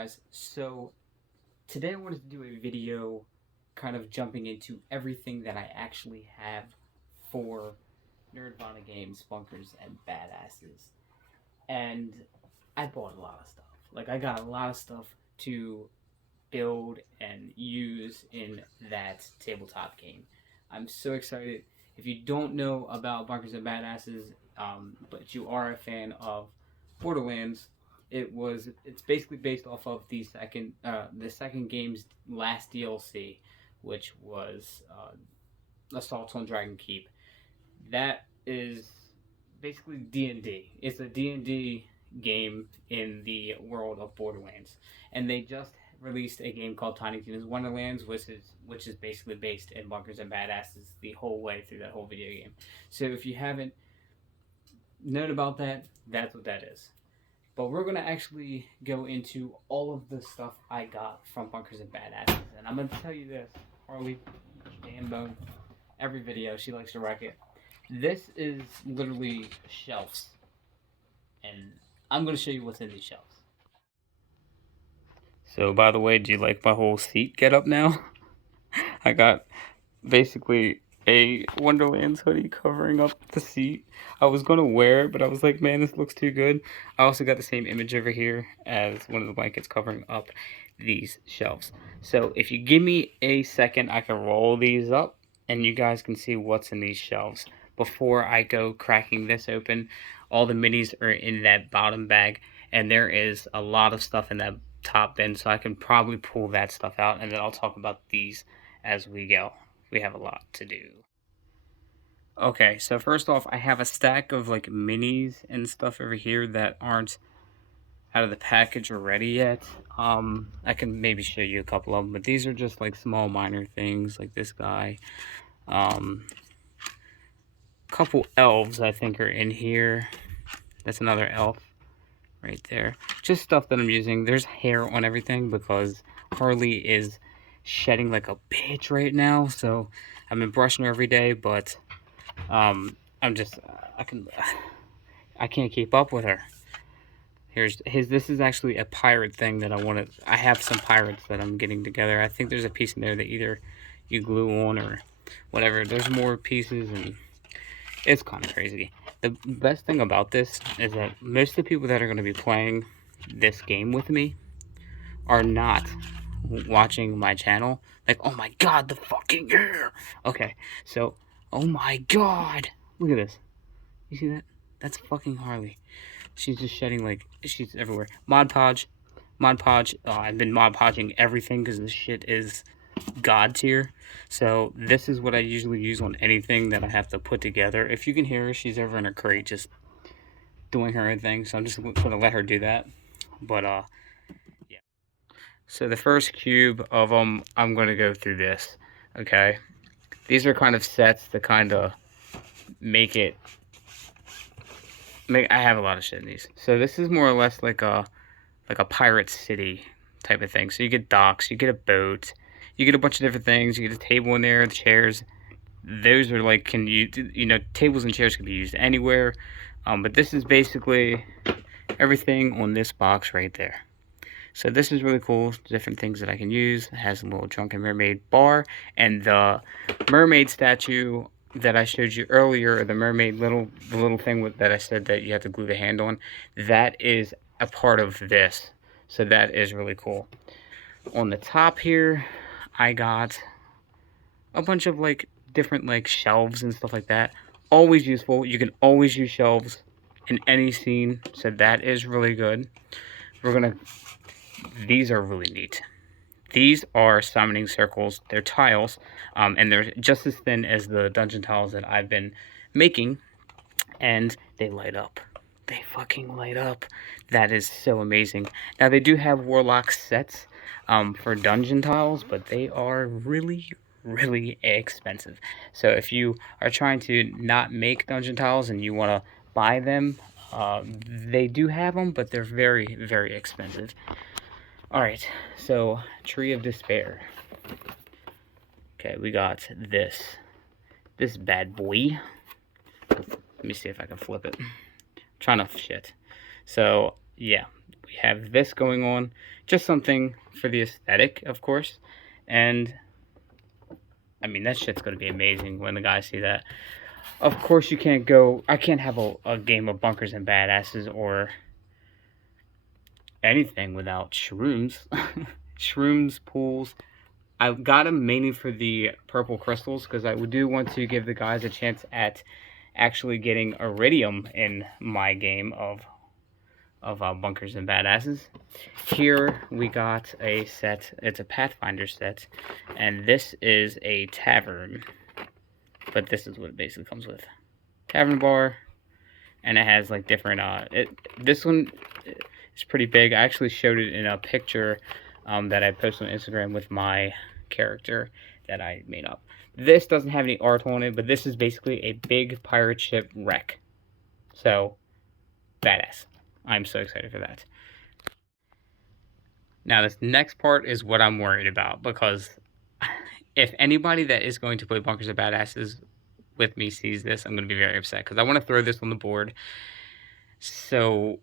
guys? So today I wanted to do a video kind of jumping into everything that I actually have for Nerdvana Games, Bunkers, and Badasses. And I bought a lot of stuff. Like, I got a lot of stuff to build and use in that tabletop game. I'm so excited. If you don't know about Bunkers and Badasses, but you are a fan of Borderlands, it's basically based off of the second game's last DLC, which was Assault on Dragon Keep. That is basically D&D. It's a D&D game in the world of Borderlands, and they just released a game called Tiny Tina's Wonderlands, which is basically based in Bunkers and Badasses the whole way through that whole video game. So if you haven't known about that, that's what that is. But we're gonna actually go into all of the stuff I got from Bunkers and Badasses, and I'm gonna tell you this, Harley, Danbone, every video she likes to wreck it. This is literally shelves, and I'm gonna show you what's in these shelves. So, by the way, do you like my whole seat get up now? I got basically a Wonderlands hoodie covering up the seat. I was gonna wear it, but I was like, man, this looks too good. I also got the same image over here as one of the blankets covering up these shelves. So if you give me a second, I can roll these up and you guys can see what's in these shelves. Before I go cracking this open, all the minis are in that bottom bag, and there is a lot of stuff in that top bin, so I can probably pull that stuff out, and then I'll talk about these as we go. We have a lot to do. Okay, so first off, I have a stack of like minis and stuff over here that aren't out of the package already yet. I can maybe show you a couple of them, but these are just like small minor things like this guy. Couple elves I think are in here. That's another elf right there. Just stuff that I'm using. There's hair on everything because Harley is shedding like a bitch right now, so I've been brushing her every day, but I can't keep up with her. This is actually a pirate thing that I have some pirates that I'm getting together. I think there's a piece in there that either you glue on or whatever. There's more pieces, and it's kind of crazy. The best thing about this is that most of the people that are going to be playing this game with me are not watching my channel. Like, oh my god, the fucking hair! Okay, so, oh my god! Look at this. You see that? That's fucking Harley. She's just shedding, like, she's everywhere. Mod Podge. I've been Mod Podging everything because this shit is god tier. So this is what I usually use on anything that I have to put together. If you can hear her, she's over in her crate just doing her own thing, so I'm just gonna let her do that. But yeah. So the first cube of them, I'm gonna go through this. Okay, these are kind of sets to kind of I have a lot of shit in these. So this is more or less like a pirate city type of thing. So you get docks, you get a boat, you get a bunch of different things. You get a table in there, the chairs. Those are like, tables and chairs can be used anywhere. But this is basically everything on this box right there. So this is really cool. Different things that I can use. It has a little Drunken Mermaid bar, and the mermaid statue that I showed you earlier, the mermaid the little thing that I said that you have to glue the hand on, that is a part of this. So that is really cool. On the top here, I got a bunch of like different like shelves and stuff like that. Always useful. You can always use shelves in any scene, so that is really good. These are really neat. These are summoning circles. They're tiles, and they're just as thin as the dungeon tiles that I've been making, and they light up. They fucking light up. That is so amazing. Now, they do have Warlock sets for dungeon tiles, but they are really, really expensive. So if you are trying to not make dungeon tiles and you want to buy them, they do have them, but they're very, very expensive. Alright, so Tree of Despair. Okay, we got this bad boy. Let me see if I can flip it. Trying to shit. So yeah, we have this going on. Just something for the aesthetic, of course. And I mean, that shit's gonna be amazing when the guys see that. Of course, you can't go. I can't have a game of bunkers and badasses or anything without shrooms. Shrooms, pools. I got them mainly for the purple crystals because I do want to give the guys a chance at actually getting iridium in my game of bunkers and badasses. Here we got a set. It's a Pathfinder set, and this is a tavern. But this is what it basically comes with: tavern bar, and it has like different. This one is pretty big. I actually showed it in a picture that I posted on Instagram with my character that I made up. This doesn't have any art on it, but this is basically a big pirate ship wreck. So, badass. I'm so excited for that. Now, this next part is what I'm worried about, because if anybody that is going to play Bunkers and Badasses with me sees this, I'm going to be very upset, because I want to throw this on the board, so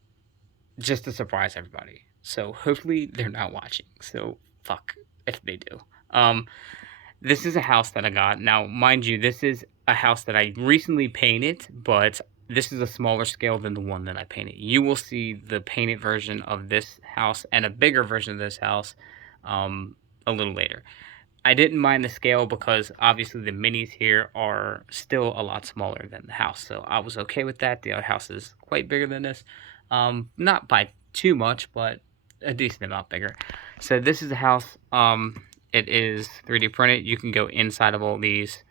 just to surprise everybody. So hopefully they're not watching, so fuck if they do. This is a house that I got. Now, mind you, this is a house that I recently painted, but this is a smaller scale than the one that I painted. You will see the painted version of this house and a bigger version of this house a little later. I didn't mind the scale because obviously the minis here are still a lot smaller than the house, so I was okay with that. The other house is quite bigger than this. Not by too much, but a decent amount bigger. So this is the house. It is 3D printed. You can go inside of all these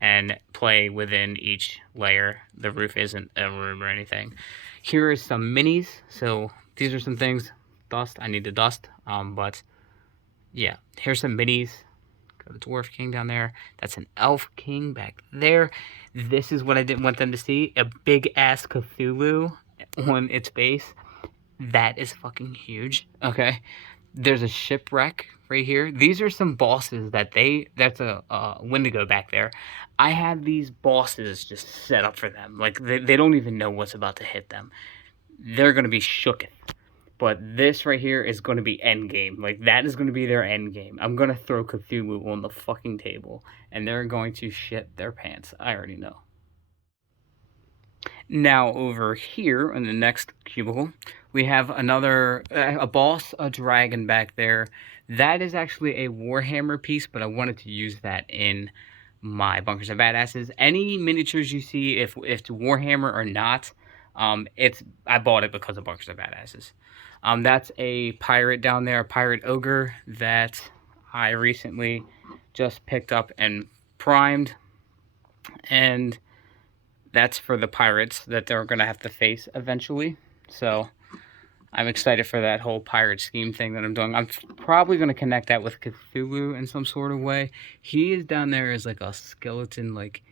and play within each layer. The roof isn't a room or anything. Here is some minis. So these are some things. Dust. I need to dust. But yeah, here's some minis. Got the Dwarf King down there. That's an Elf King back there. This is what I didn't want them to see. A big ass Cthulhu on its base. That is fucking huge. Okay. There's a shipwreck right here. These are some bosses that that's a Wendigo back there. I have these bosses just set up for them. Like, they don't even know what's about to hit them. They're going to be shooketh. But this right here is going to be endgame. Like, that is going to be their endgame. I'm going to throw Cthulhu on the fucking table, and they're going to shit their pants. I already know. Now, over here in the next cubicle, we have another, a boss, a dragon back there. That is actually a Warhammer piece, but I wanted to use that in my Bunkers and Badasses. Any miniatures you see, if it's Warhammer or not, I bought it because of Bunkers and Badasses. That's a pirate down there, a pirate ogre that I recently just picked up and primed. And that's for the pirates that they're going to have to face eventually. So I'm excited for that whole pirate scheme thing that I'm doing. I'm probably going to connect that with Cthulhu in some sort of way. He is down there as like a skeleton, like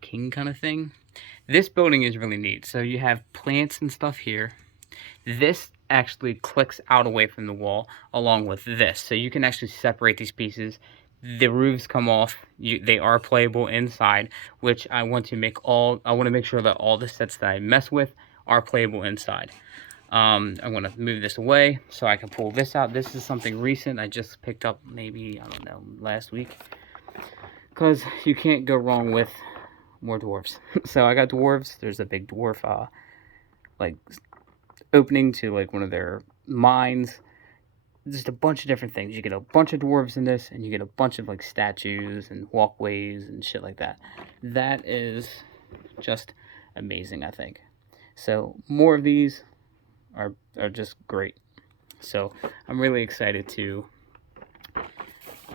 king kind of thing. This building is really neat. So you have plants and stuff here. This actually clicks out away from the wall along with this. So you can actually separate these pieces. The roofs come off. They are playable inside, which I want to make I want to make sure that all the sets that I mess with are playable inside. I'm going to move this away so I can pull this out. This is something recent. I just picked up maybe, I don't know, last week. Because you can't go wrong with more dwarves. So I got dwarves. There's a big dwarf, like, opening to, like, one of their mines. Just a bunch of different things. You get a bunch of dwarves in this, and you get a bunch of, like, statues and walkways and shit like that. That is just amazing, I think. So more of these are just great. So I'm really excited to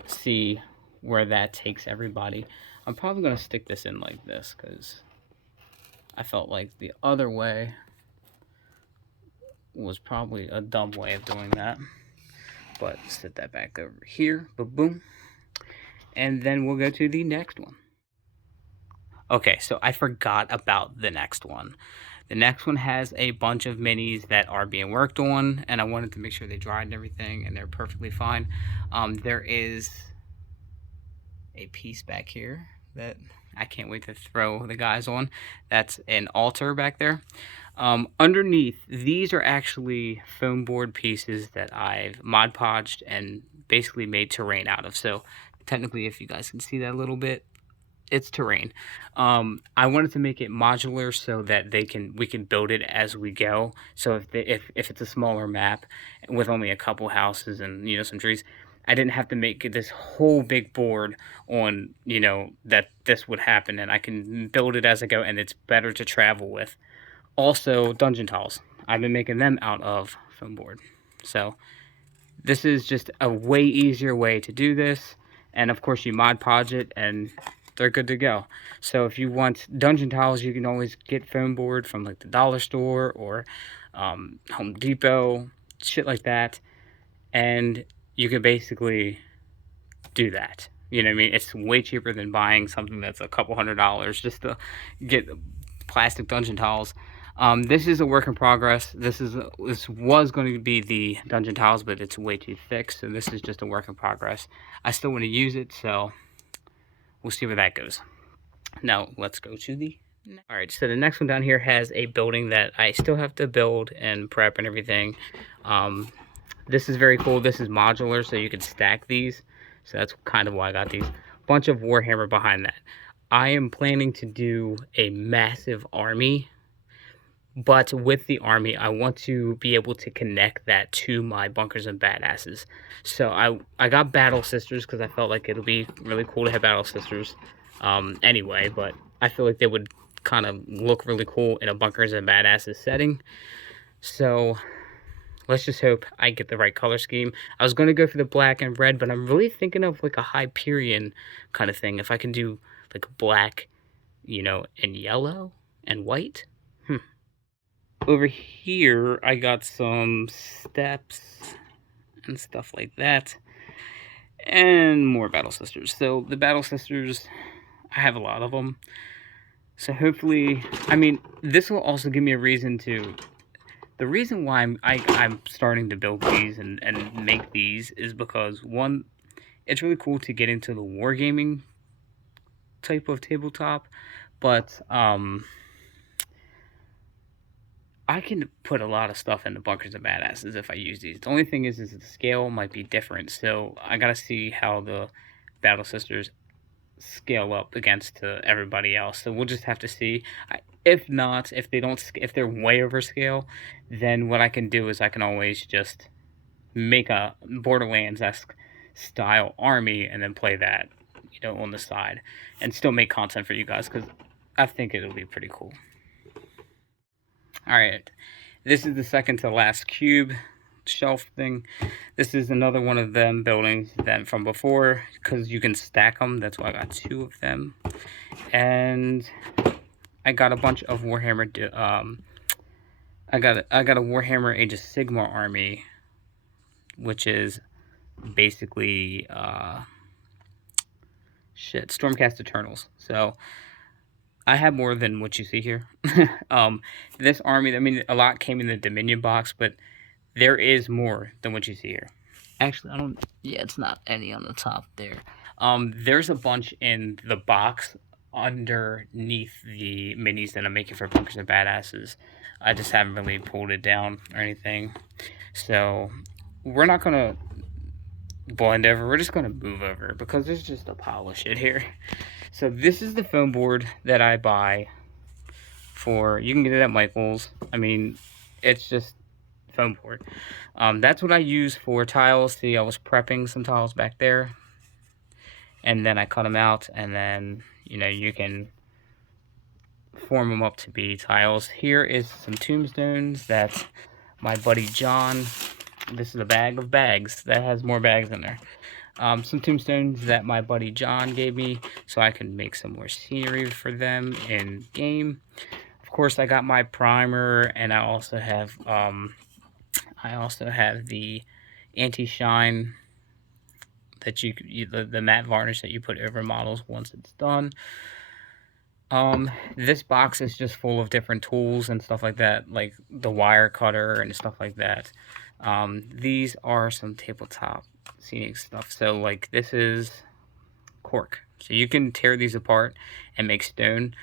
see where that takes everybody. I'm probably going to stick this in like this because I felt like the other way was probably a dumb way of doing that. But set that back over here. Boom. And then we'll go to the next one. Okay, so I forgot about the next one. The next one has a bunch of minis that are being worked on, and I wanted to make sure they dried and everything, and they're perfectly fine. There is a piece back here that I can't wait to throw the guys on. That's an altar back there. Underneath, these are actually foam board pieces that I've Mod Podged and basically made terrain out of. So technically, if you guys can see that a little bit, it's terrain. I wanted to make it modular so that we can build it as we go. So if it's a smaller map with only a couple houses and some trees, I didn't have to make this whole big board on that this would happen, and I can build it as I go, and it's better to travel with. Also, dungeon tiles. I've been making them out of foam board. So this is just a way easier way to do this. And of course, you Mod Podge it, and they're good to go. So if you want dungeon tiles, you can always get foam board from like the dollar store or Home Depot, shit like that. And you can basically do that. You know what I mean? It's way cheaper than buying something that's a couple $100 just to get plastic dungeon tiles. This is a work in progress. This was going to be the dungeon tiles, but it's way too thick, so this is just a work in progress. I still want to use it, so we'll see where that goes. Now, let's go to the... Alright, so the next one down here has a building that I still have to build and prep and everything. This is very cool. This is modular, so you can stack these. So that's kind of why I got these. Bunch of Warhammer behind that. I am planning to do a massive army. But with the army, I want to be able to connect that to my bunkers and badasses. So I got Battle Sisters because I felt like it'll be really cool to have Battle Sisters anyway. But I feel like they would kind of look really cool in a bunkers and badasses setting. So let's just hope I get the right color scheme. I was going to go for the black and red, but I'm really thinking of like a Hyperion kind of thing. If I can do like black, and yellow and white. Over here, I got some steps and stuff like that. And more Battle Sisters. So the Battle Sisters, I have a lot of them. So hopefully, this will also give me a reason to... The reason why I'm starting to build these and make these is because, one, it's really cool to get into the wargaming type of tabletop. But, I can put a lot of stuff in the bunkers and badasses if I use these. The only thing is the scale might be different, so I gotta see how the Battle Sisters scale up against everybody else. So we'll just have to see. If not, if they're way over scale, then what I can do is I can always just make a Borderlands-esque style army and then play that, on the side, and still make content for you guys because I think it'll be pretty cool. Alright, this is the second to last cube shelf thing. This is another one of them buildings that from before, because you can stack them. That's why I got two of them. And I got a bunch of Warhammer, I got a Warhammer Age of Sigmar army, which is basically, Stormcast Eternals. So I have more than what you see here. This army, a lot came in the Dominion box, but there is more than what you see here. Actually, it's not any on the top there. There's a bunch in the box underneath the minis that I'm making for Bunkers and Badasses. I just haven't really pulled it down or anything. So, we're not gonna blend over, we're just gonna move over because there's just a pile of shit here. So this is the foam board that I buy for, you can get it at Michael's. It's just foam board. That's what I use for tiles. See, I was prepping some tiles back there, and then I cut them out, and then, you can form them up to be tiles. Here is some Tombstones that my buddy John, this is a bag of bags that has more bags in there. Some Tombstones that my buddy John gave me so I can make some more scenery for them in game. Of course, I got my primer, and I also have the anti-shine that the matte varnish that you put over models once it's done. This box is just full of different tools and stuff like that, like the wire cutter and stuff like that. These are some tabletop scenic stuff. So like this is cork. So you can tear these apart and make stone.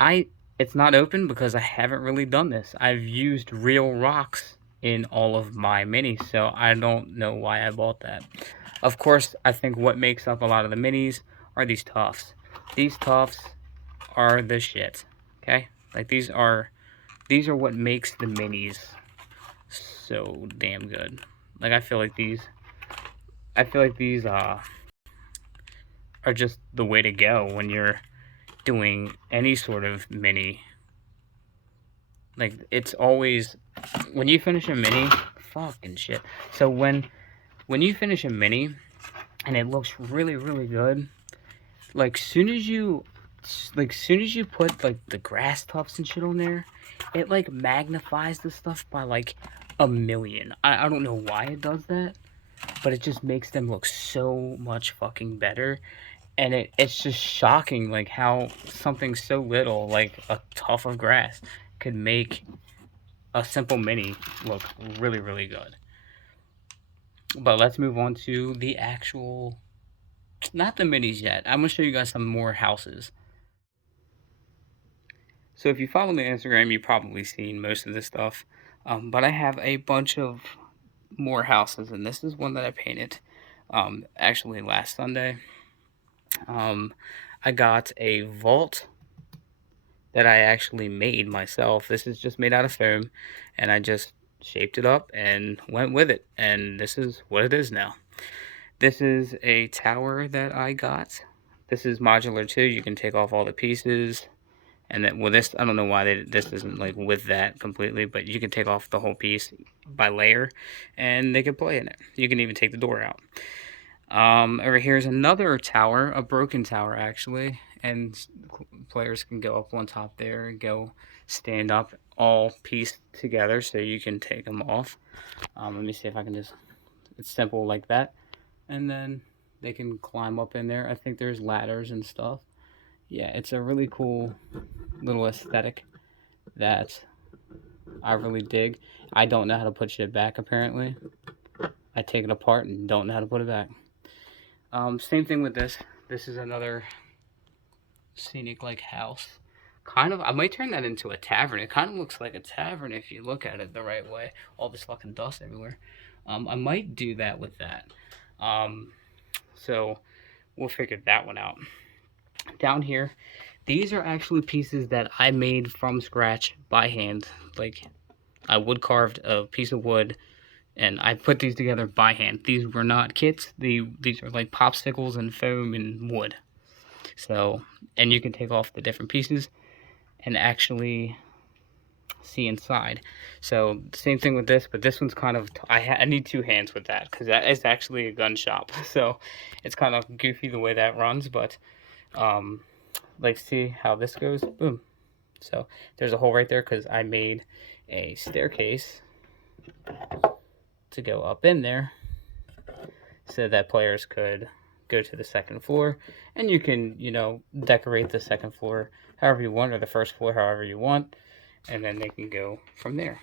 I it's not open because I haven't really done this. I've used real rocks in all of my minis, so I don't know why I bought that. Of course, I think what makes up a lot of the minis are these tufts. These tufts are the shit, okay? Like, these are what makes the minis so damn good. Like, I feel like these are just the way to go when you're doing any sort of mini. Like, it's always, when you finish a mini, fucking shit. So when you finish a mini and it looks really, really good, like, soon as you put, like, the grass tufts and shit on there, it, like, magnifies the stuff by, like, 1,000,000. I don't know why it does that, but it just makes them look so much fucking better. And it's just shocking, like, how something so little, like a tuft of grass, could make a simple mini look really, really good. But let's move on to the actual, not the minis yet. I'm going to show you guys some more houses. So if you follow me on Instagram, you've probably seen most of this stuff. But I have a bunch of more houses, and this is one that I painted actually last Sunday. I got a vault that I actually made myself. This is just made out of foam, and I just shaped it up and went with it, and this is what it is now. This is a tower that I got. This is modular too. You can take off all the pieces, and then, well, this, I don't know why this isn't like with that completely, but you can take off the whole piece by layer, and they can play in it. You can even take the door out. Over here is another tower, a broken tower actually, and players can go up on top there and go stand up all pieced together, so you can take them off. Let me see if I can just, it's simple like that, and then they can climb up in there. I think there's ladders and stuff. Yeah, it's a really cool little aesthetic that I really dig. I don't know how to put shit back, apparently. I take it apart and don't know how to put it back. Same thing with this. This is another scenic, like, house. Kind of, I might turn that into a tavern. It kind of looks like a tavern if you look at it the right way. All this fucking dust everywhere. I might do that with that. So we'll figure that one out. Down here, these are actually pieces that I made from scratch by hand. Like, I wood carved a piece of wood, and I put these together by hand. These were not kits. These are like popsicles and foam and wood. So, and you can take off the different pieces and actually see inside. So, same thing with this, but this one's kind of, I need two hands with that, because that is actually a gun shop. So, it's kind of goofy the way that runs, but, like, see how this goes? Boom. So, there's a hole right there, because I made a staircase to go up in there so that players could go to the second floor, and you can, you know, decorate the second floor however you want, or the first floor however you want, and then they can go from there.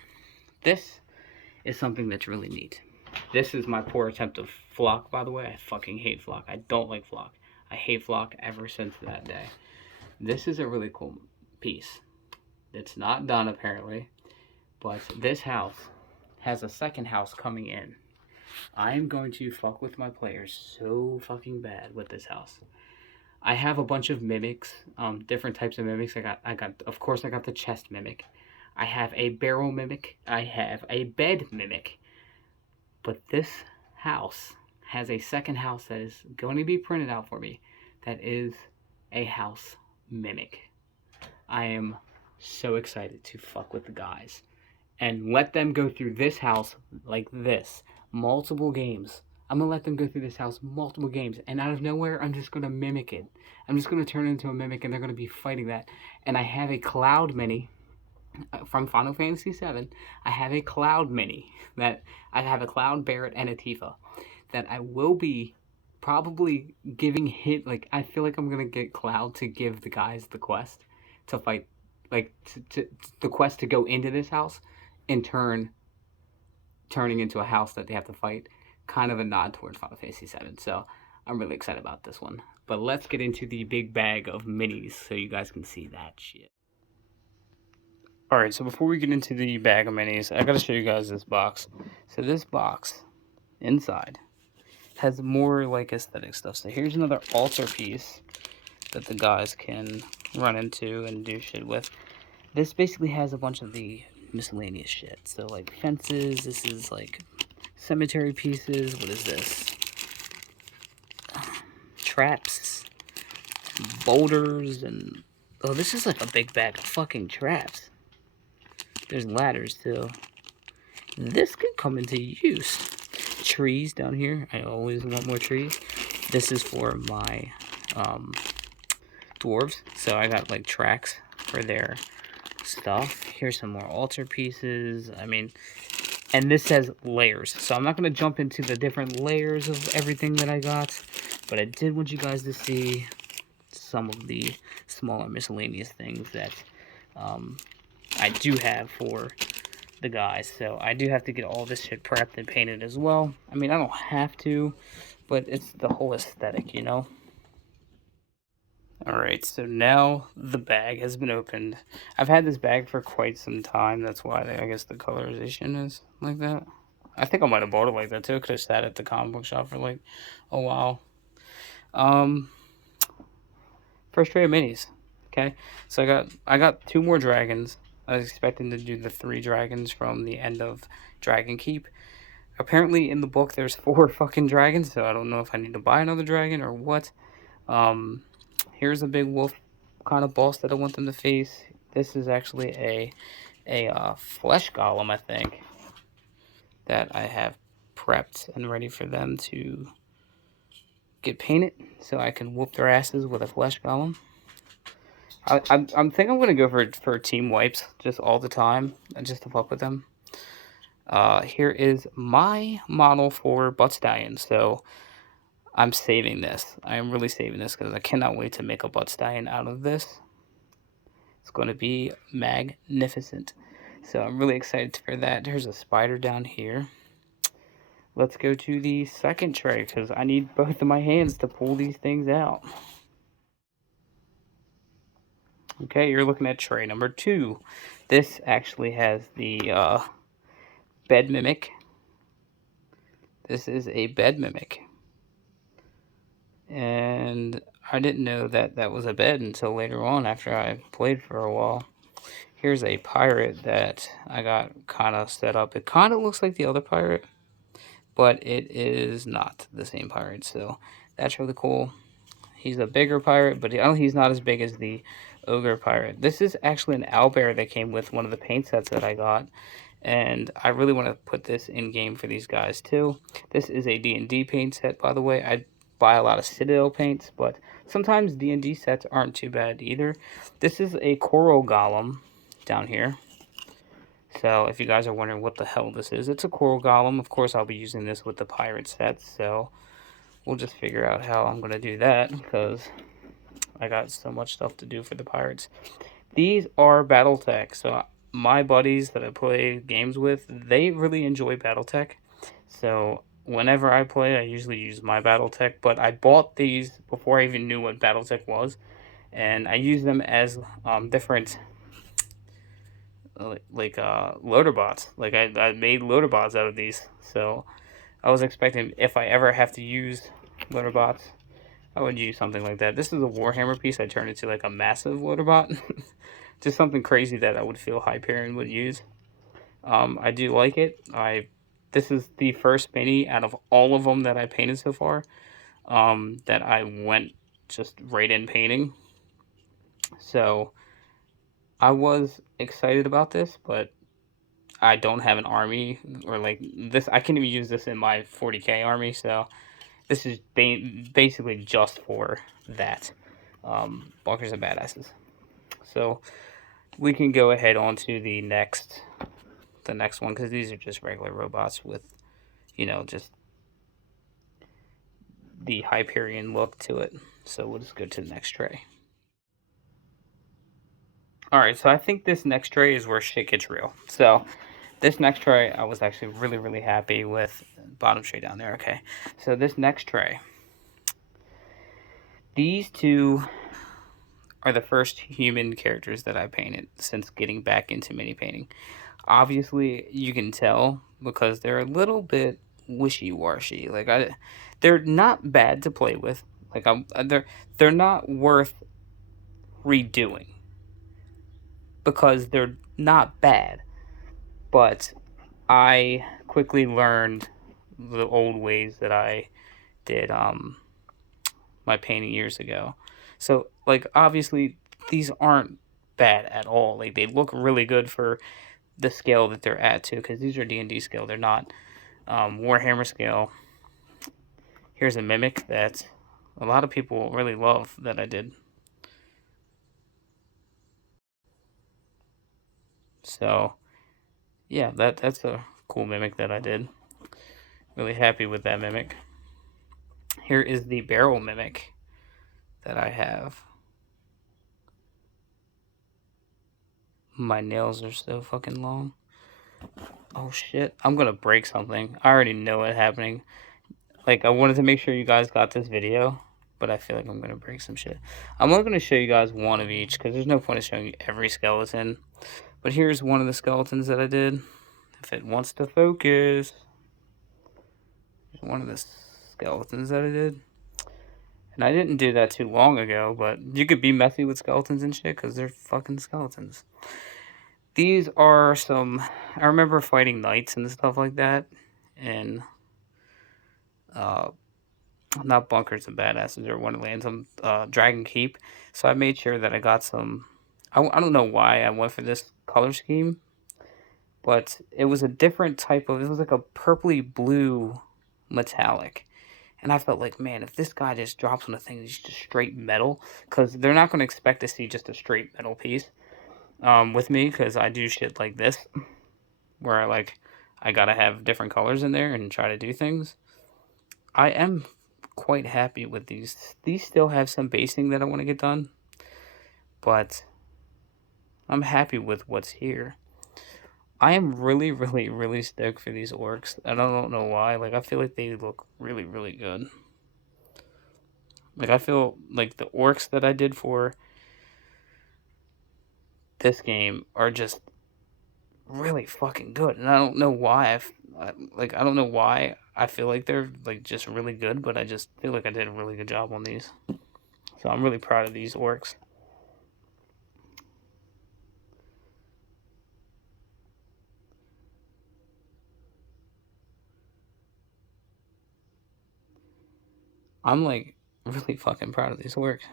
This is something that's really neat. This is my poor attempt of flock, by the way. I fucking hate flock. I don't like flock. I hate flock ever since that day. This is a really cool piece. It's not done, apparently, but this house has a second house coming in. I'm going to fuck with my players so fucking bad with this house. I have a bunch of mimics, different types of mimics. Of course, I got the chest mimic. I have a barrel mimic. I have a bed mimic. But this house has a second house that is going to be printed out for me. That is a house mimic. I am so excited to fuck with the guys and let them go through this house like this. Multiple games. I'm going to let them go through this house multiple games. And out of nowhere, I'm just going to mimic it. I'm just going to turn it into a mimic, and they're going to be fighting that. And I have a Cloud Mini from Final Fantasy VII. I have a Cloud Mini. I have a Cloud, Barret, and a Tifa. That I will be probably giving hit. Like, I feel like I'm going to get Cloud to give the guys the quest to fight. Like, the quest to go into this house and turning into a house that they have to fight, kind of a nod towards Final Fantasy VII. So I'm really excited about this one. But let's get into the big bag of minis so you guys can see that shit. Alright, so before we get into the bag of minis, I gotta show you guys this box. So this box, inside, has more like aesthetic stuff. So here's another altar piece that the guys can run into and do shit with. This basically has a bunch of the miscellaneous shit. So like fences, this is like cemetery pieces. What is this? Traps, boulders, and oh, this is like a big bag of fucking traps. There's ladders too. This could come into use. Trees down here. I always want more trees. This is for my dwarves. So I got like tracks for their stuff. Here's some more altar pieces. I mean, and this has layers. So I'm not going to jump into the different layers of everything that I got. But I did want you guys to see some of the smaller miscellaneous things that I do have for the guys. So I do have to get all this shit prepped and painted as well. I mean, I don't have to, but it's the whole aesthetic, you know? Alright, so now the bag has been opened. I've had this bag for quite some time. That's why I guess the colorization is like that. I think I might have bought it like that too. Could have sat at the comic book shop for like a while. First tray of minis. Okay, so I got 2 more dragons. I was expecting to do the 3 dragons from the end of Dragon Keep. Apparently in the book there's 4 fucking dragons, so I don't know if I need to buy another dragon or what. Here's a big wolf kind of boss that I want them to face. This is actually a flesh golem, I think, that I have prepped and ready for them to get painted, so I can whoop their asses with a flesh golem. I'm thinking I'm gonna go for team wipes just all the time, and just to fuck with them. Here is my model for Butt Stallion. So I'm saving this. I am really saving this because I cannot wait to make a Butt Stallion out of this. It's going to be magnificent. So I'm really excited for that. There's a spider down here. Let's go to the second tray because I need both of my hands to pull these things out. Okay, you're looking at tray number 2. This actually has the bed mimic. This is a bed mimic. And I didn't know that that was a bed until later on after I played for a while. Here's a pirate that I got kind of set up. It kind of looks like the other pirate, but it is not the same pirate. So that's really cool. He's a bigger pirate, but he's not as big as the ogre pirate. This is actually an owlbear that came with one of the paint sets that I got. And I really want to put this in game for these guys too. This is a D&D paint set, by the way. I buy a lot of Citadel paints, but sometimes D&D sets aren't too bad either. This is a coral golem down here. So if you guys are wondering what the hell this is, it's a coral golem. Of course, I'll be using this with the pirate sets, so we'll just figure out how I'm going to do that because I got so much stuff to do for the pirates. These are Battletech, so my buddies that I play games with, they really enjoy Battletech. So whenever I play, I usually use my Battletech, but I bought these before I even knew what Battletech was, and I use them as different loader bots. Like I made loader bots out of these, so I was expecting if I ever have to use loader bots, I would use something like that. This is a Warhammer piece I turned into like a massive loader bot. Just something crazy that I would feel Hyperion would use. I do like it. This is the first mini out of all of them that I painted so far that I went just right in painting. So I was excited about this, but I don't have an army or like this. I can't even use this in my 40k army, so this is basically just for that. Bunkers and badasses. So we can go ahead on to the next one because these are just regular robots with, you know, just the Hyperion look to it. So we'll just go to the next tray. Alright, so I think this next tray is where shit gets real. So this next tray, I was actually really, really happy with. Bottom tray down there, okay. So this next tray, these two are the first human characters that I painted since getting back into mini painting. Obviously, you can tell because they're a little bit wishy-washy. Like they're not bad to play with. Like they're not worth redoing because they're not bad. But I quickly learned the old ways that I did my painting years ago. So like obviously these aren't bad at all. Like they look really good for the scale that they're at too, because these are D&D scale. They're not Warhammer scale. Here's a mimic that a lot of people really love that I did. So yeah, that's a cool mimic that I did. Really happy with that mimic. Here is the barrel mimic that I have. My nails are so fucking long. Oh shit, I'm gonna break something. I already know it happening. Like, I wanted to make sure you guys got this video, but I feel like I'm gonna break some shit. I'm only gonna show you guys one of each, because there's no point in showing you every skeleton. But here's one of the skeletons that I did. If it wants to focus. Here's one of the skeletons that I did. And I didn't do that too long ago, but you could be messy with skeletons and shit, because they're fucking skeletons. These are some... I remember fighting knights and stuff like that, and... not Bunkers and Badasses or Wonderlands, Dragon Keep. So I made sure that I got some... I don't know why I went for this color scheme, but it was a different type of... It was like a purpley blue metallic. And I felt like, man, if this guy just drops on a thing, it's just straight metal, because they're not going to expect to see just a straight metal piece with me, because I do shit like this, where I gotta have different colors in there and try to do things. I am quite happy with these. These still have some basing that I want to get done, but I'm happy with what's here. I am really, really, really stoked for these orcs, and I don't know why. Like, I feel like they look really, really good. Like, I feel like the orcs that I did for this game are just really fucking good, and I don't know why. I don't know why I feel like they're like just really good, but I just feel like I did a really good job on these. So I'm really proud of these orcs. I'm like really fucking proud of these orcs.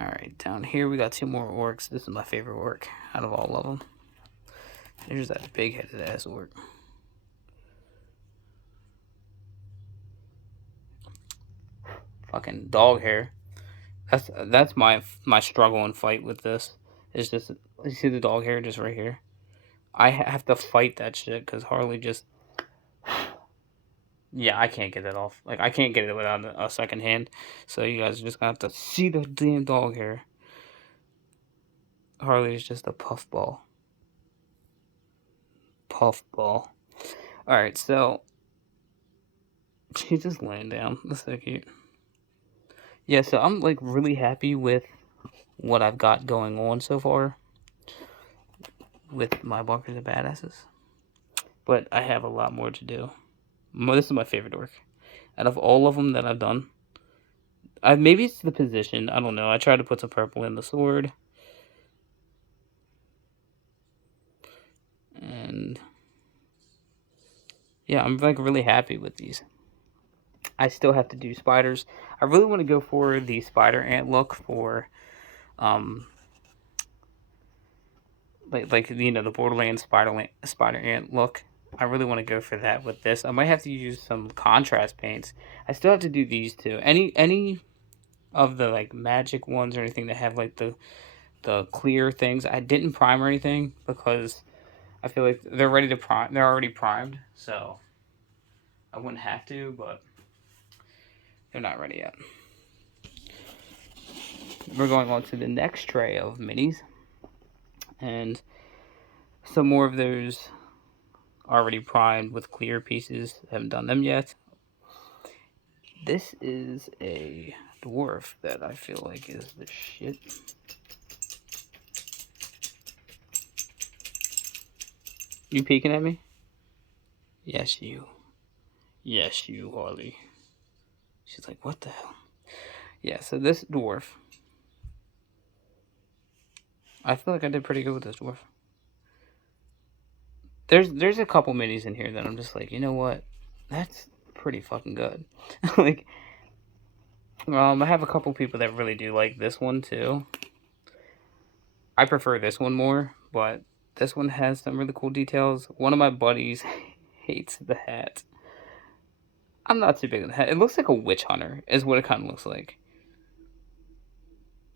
Alright, down here we got two more orcs. This is my favorite orc out of all of them. There's that big-headed ass orc. Fucking dog hair. That's my struggle and fight with this. It's just, you see the dog hair just right here? I have to fight that shit because Harley just... Yeah, I can't get that off. Like, I can't get it without a second hand. So you guys are just gonna have to see the damn dog hair. Harley is just a puffball. Puffball. Alright, so... She's just laying down. That's so cute. Yeah, so I'm, like, really happy with what I've got going on so far with my Bunkers and Badasses. But I have a lot more to do. This is my favorite orc. Out of all of them that I've done, maybe it's the position. I don't know. I tried to put some purple in the sword. And yeah, I'm like really happy with these. I still have to do spiders. I really want to go for the spider ant look for like you know, the Borderlands spider ant look. I really want to go for that with this. I might have to use some contrast paints. I still have to do these too. Any of the like magic ones or anything that have like the clear things. I didn't prime or anything because I feel like they're ready to prime. They're already primed, so I wouldn't have to, but they're not ready yet. We're going on to the next tray of minis, and some more of those already primed with clear pieces. I haven't done them yet. This is a dwarf that I feel like is the shit. You peeking at me? Yes, you. Yes, you, Harley. She's like, what the hell? Yeah, so this dwarf. I feel like I did pretty good with this dwarf. There's a couple minis in here that I'm just like, you know what? That's pretty fucking good. Like, I have a couple people that really do like this one too. I prefer this one more, but this one has some really cool details. One of my buddies hates the hat. I'm not too big on the hat. It looks like a witch hunter, is what it kind of looks like.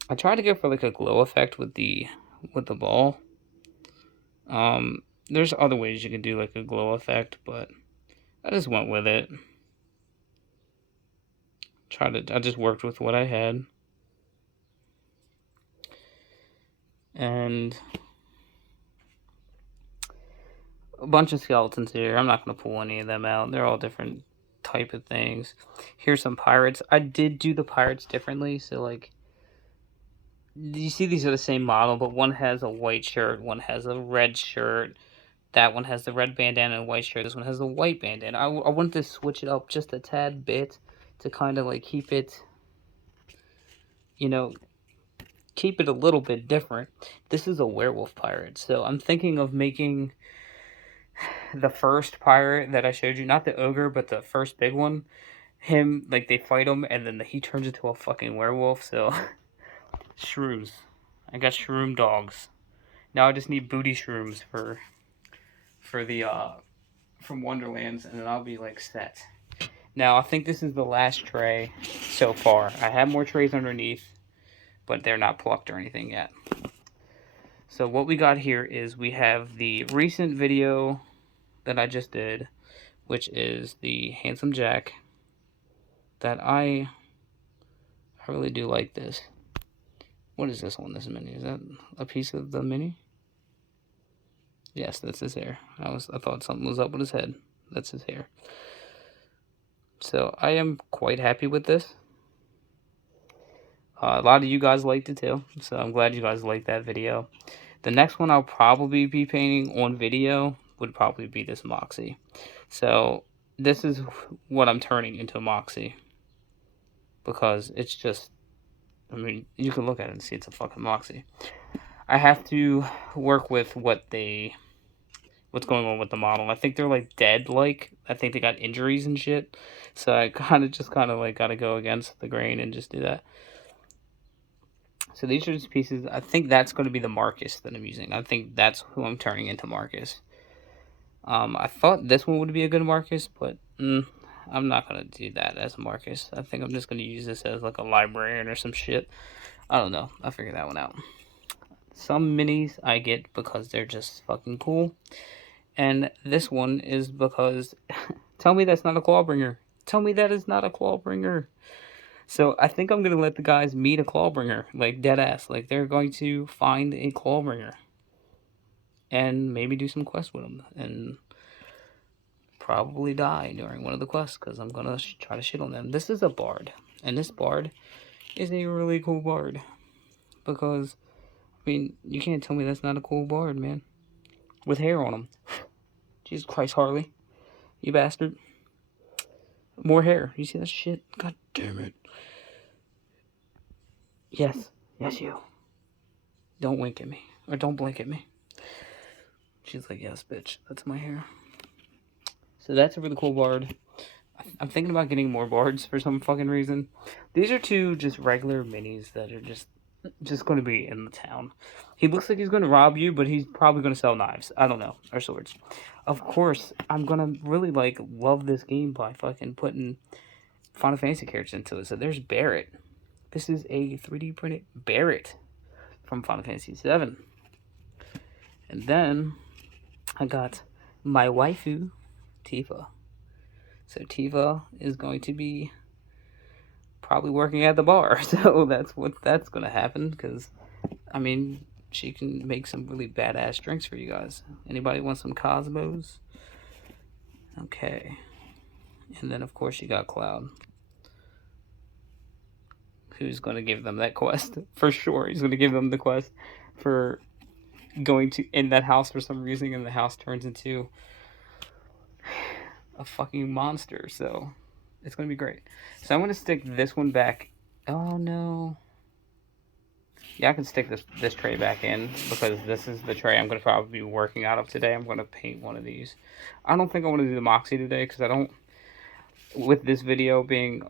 I tried to go for like a glow effect with the ball. There's other ways you can do like a glow effect, but I just went with it. I just worked with what I had. And a bunch of skeletons here. I'm not going to pull any of them out. They're all different type of things. Here's some pirates. I did do the pirates differently. So, like, you see these are the same model, but one has a white shirt, one has a red shirt. That one has the red bandana and white shirt. This one has the white bandana. I wanted to switch it up just a tad bit to kind of, like, keep it, you know, keep it a little bit different. This is a werewolf pirate, so I'm thinking of making the first pirate that I showed you, not the ogre, but the first big one. Him, like, they fight him, and then he turns into a fucking werewolf, so... Shrooms. I got shroom dogs. Now I just need booty shrooms for the, from Wonderlands, and then I'll be, like, set. Now, I think this is the last tray so far. I have more trays underneath, but they're not plucked or anything yet. So what we got here is we have the recent video that I just did, which is the Handsome Jack. That I really do like this. What is this one? This mini? Is that a piece of the mini? Yes, that's his hair. I thought something was up with his head. That's his hair. So I am quite happy with this. A lot of you guys liked it too, so I'm glad you guys liked that video. The next one I'll probably be painting on video would probably be this Moxie. So this is what I'm turning into Moxie. Because it's just, I mean, you can look at it and see it's a fucking Moxie. I have to work with what's going on with the model. I think they're like dead, like, I think they got injuries and shit. So I kind of like got to go against the grain and just do that. So these are just pieces. I think that's going to be the Marcus that I'm using. I think that's who I'm turning into Marcus. I thought this one would be a good Marcus, but I'm not going to do that as a Marcus. I think I'm just going to use this as like a librarian or some shit. I don't know. I'll figure that one out. Some minis I get because they're just fucking cool. And this one is because... tell me that's not a Clawbringer. Tell me that is not a Clawbringer. So I think I'm going to let the guys meet a Clawbringer, like dead ass. Like they're going to find a Clawbringer. And maybe do some quests with them. And probably die during one of the quests because I'm going to try to shit on them. This is a bard. And this bard is a really cool bard. Because, I mean, you can't tell me that's not a cool bard, man. With hair on him. Jesus Christ, Harley. You bastard. More hair. You see that shit? God damn it. Yes. Yes, you. Don't wink at me. Or don't blink at me. She's like, yes, bitch. That's my hair. So that's a really cool bard. I'm thinking about getting more bards for some fucking reason. These are two just regular minis that are just going to be in the town. He looks like he's going to rob you, but he's probably going to sell knives. I don't know. Or swords. Of course, I'm going to really, like, love this game by fucking putting Final Fantasy characters into it. So there's Barret. This is a 3D printed Barret from Final Fantasy 7. And then I got my waifu, Tifa. So Tifa is going to be probably working at the bar. So that's going to happen because, I mean, she can make some really badass drinks for you guys. Anybody want some Cosmos? Okay. And then, of course, you got Cloud. who's going to give them that quest. For sure, he's going to give them the quest for going to in that house for some reason, and the house turns into a fucking monster. So it's going to be great. So I'm going to stick this one back. Oh no. Yeah, I can stick this tray back in, because this is the tray I'm going to probably be working out of today. I'm going to paint one of these. I don't think I want to do the Moxie today, because I don't, with this video being,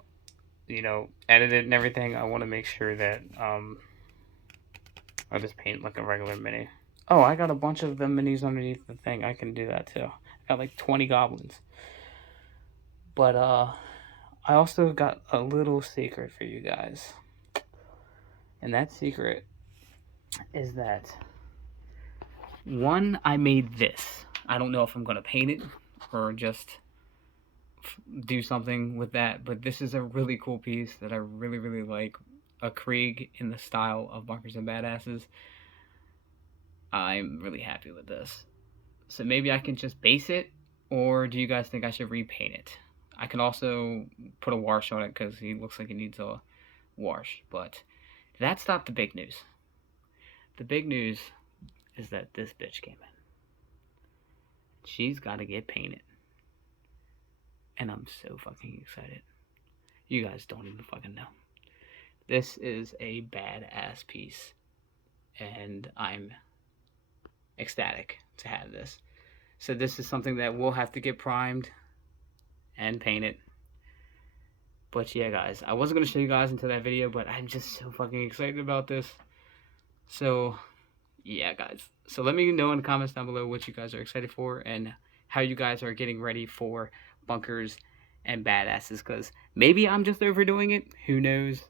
you know, edited and everything, I want to make sure that I just paint like a regular mini. Oh, I got a bunch of the minis underneath the thing. I can do that too. I got like 20 goblins. But I also got a little secret for you guys. And that secret is that, one, I made this. I don't know if I'm going to paint it or just do something with that, but this is a really cool piece that I really, really like. A Krieg in the style of Bunkers and Badasses. I'm really happy with this. So maybe I can just base it, or do you guys think I should repaint it? I can also put a wash on it, because he looks like he needs a wash, but that's not the big news. The big news is that this bitch came in. She's got to get painted. And I'm so fucking excited. You guys don't even fucking know. This is a badass piece. And I'm ecstatic to have this. So this is something that we'll have to get primed and painted. But yeah, guys, I wasn't going to show you guys into that video, but I'm just so fucking excited about this. So, yeah, guys. So let me know in the comments down below what you guys are excited for and how you guys are getting ready for Bunkers and Badasses. Because maybe I'm just overdoing it. Who knows?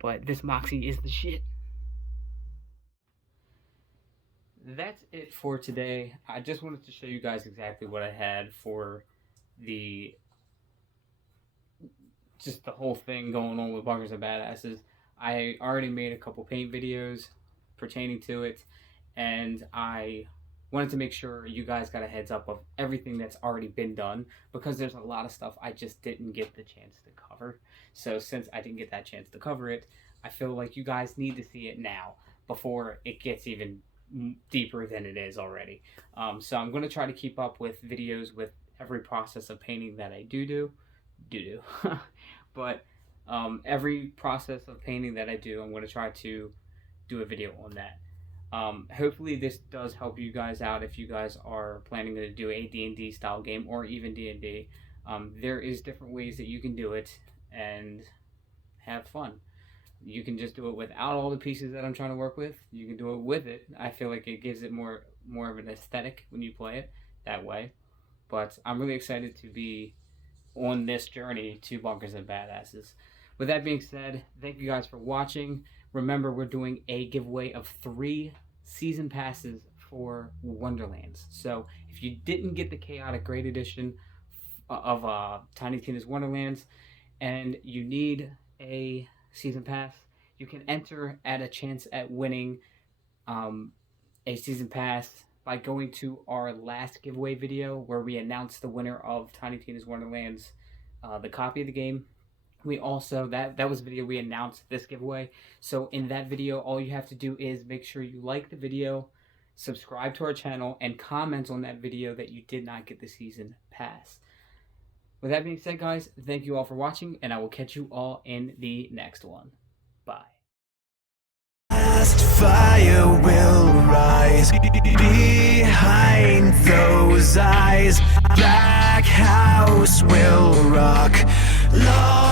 But this Moxie is the shit. That's it for today. I just wanted to show you guys exactly what I had for the whole thing going on with Bunkers and Badasses. I already made a couple paint videos pertaining to it, and I wanted to make sure you guys got a heads up of everything that's already been done, because there's a lot of stuff I just didn't get the chance to cover. So since I didn't get that chance to cover it, I feel like you guys need to see it now before it gets even deeper than it is already. So I'm going to try to keep up with videos with every process of painting that I do. But every process of painting that I do, I'm going to try to do a video on that. Hopefully this does help you guys out if you guys are planning to do a D&D style game, or even D&D. There is different ways that you can do it and have fun. You can just do it without all the pieces that I'm trying to work with. You can do it with it. I feel like it gives it more of an aesthetic when you play it that way. But I'm really excited to be on this journey to Bunkers and Badasses. With that being said, thank you guys for watching. Remember, we're doing a giveaway of 3 season passes for Wonderlands. So if you didn't get the Chaotic Great Edition of Tiny Tina's Wonderlands and you need a season pass, you can enter at a chance at winning a season pass by going to our last giveaway video where we announced the winner of Tiny Tina's Wonderlands, the copy of the game. We also, that was the video we announced this giveaway. So in that video, all you have to do is make sure you like the video, subscribe to our channel, and comment on that video that you did not get the season pass. With that being said, guys, thank you all for watching, and I will catch you all in the next one. Bye. Fire will rise behind those eyes. Black House will rock. Lord